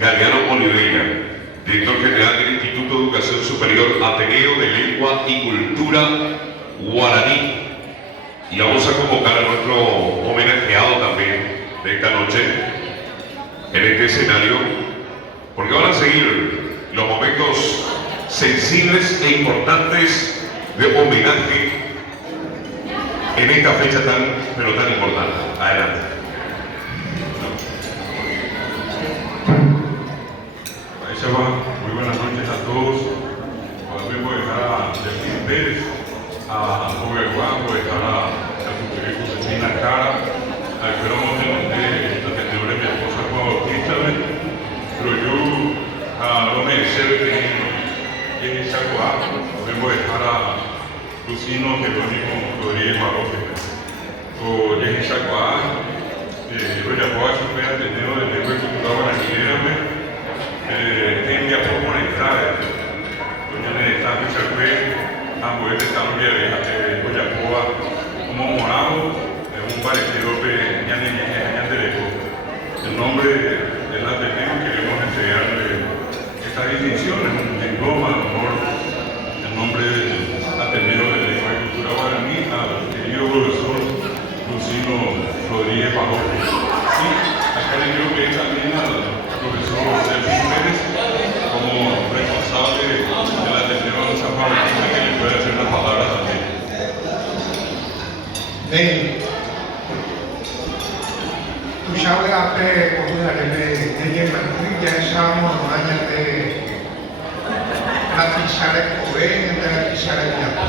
Galeano Oliveira, director general del Instituto de Educación Superior Ateneo de Lengua y Cultura Guaraní. Y vamos a convocar a nuestro homenajeado también de esta noche en este escenario, porque van a seguir los momentos sensibles e importantes de homenaje en esta fecha pero tan importante. Adelante. Muy buenas noches a todos. También voy a dejar a Delfín Pérez, a Robert Juan, voy a dejar a su Josefina Cara, a Alfredo Montemonte, la tendedora de mi esposa Juan Bautista, pero yo no me deseo que en esa coa, también voy a dejar a Lucino Jerónimo Rodríguez Maroje, o en esa coa, yo ya puedo hacer atendido de lengua y cultura guaraní. Tende a proponentar, doña Neta Michacue, a poder estar de Boyacoa, como morado, un parecido de Ñandereco. En nombre del Ateneo queremos entregarle esta distinción, un diploma de honor, en nombre del Ateneo de Lengua y Cultura Guaraní, al querido profesor Lucino Rodríguez Maroje. Sí, acá le quiero pedir también al profesor Delfín Pérez, como responsable de la atención de San Pablo, que le puede hacer las palabras también. Bem, tu sabes hace de ya estábamos años de la pisar el joven, de la pisar el yapo.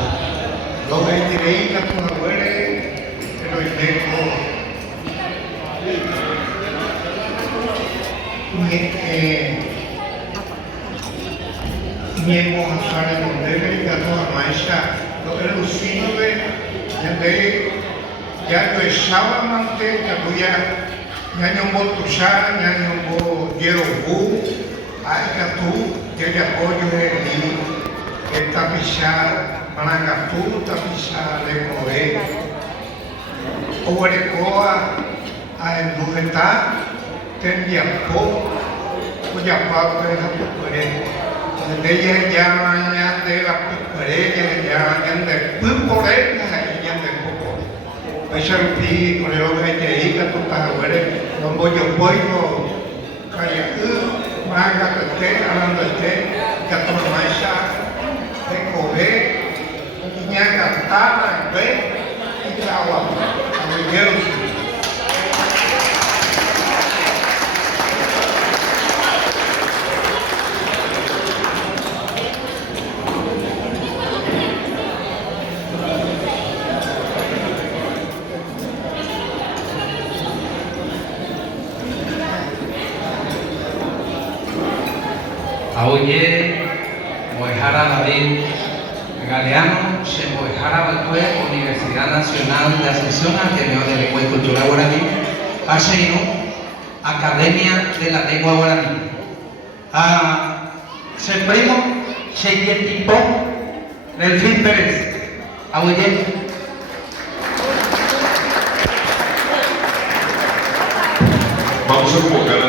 Lo que diréis que tu abuela, pero el dejo. Niemo hasara mondele gato maisha lo elusive de ya lo estaba mante kabuya nyanyo motusha nyanyo yerobu ay katu ya apoyo de esta pisar manangatu tapisa de coe o ecoa a endujeta tendía po cuya parte de la puerta de ella llaman ya de la puerta llaman de puerta ya de poco pues el pi con el que te diga tu padre no voy yo puedo calla manga te hablando de que tu maestra de coger niña cantada ve y agua a mi Oye, Moejara David Galeano, se Moejara Baltué, Universidad Nacional de Asunción, Ateneo de Lengua y Cultura Guaraní, Aseino, Academia de la Lengua Guaraní. Se primo, Cheyetipo, Delfín Pérez. Oye. Vamos a convocar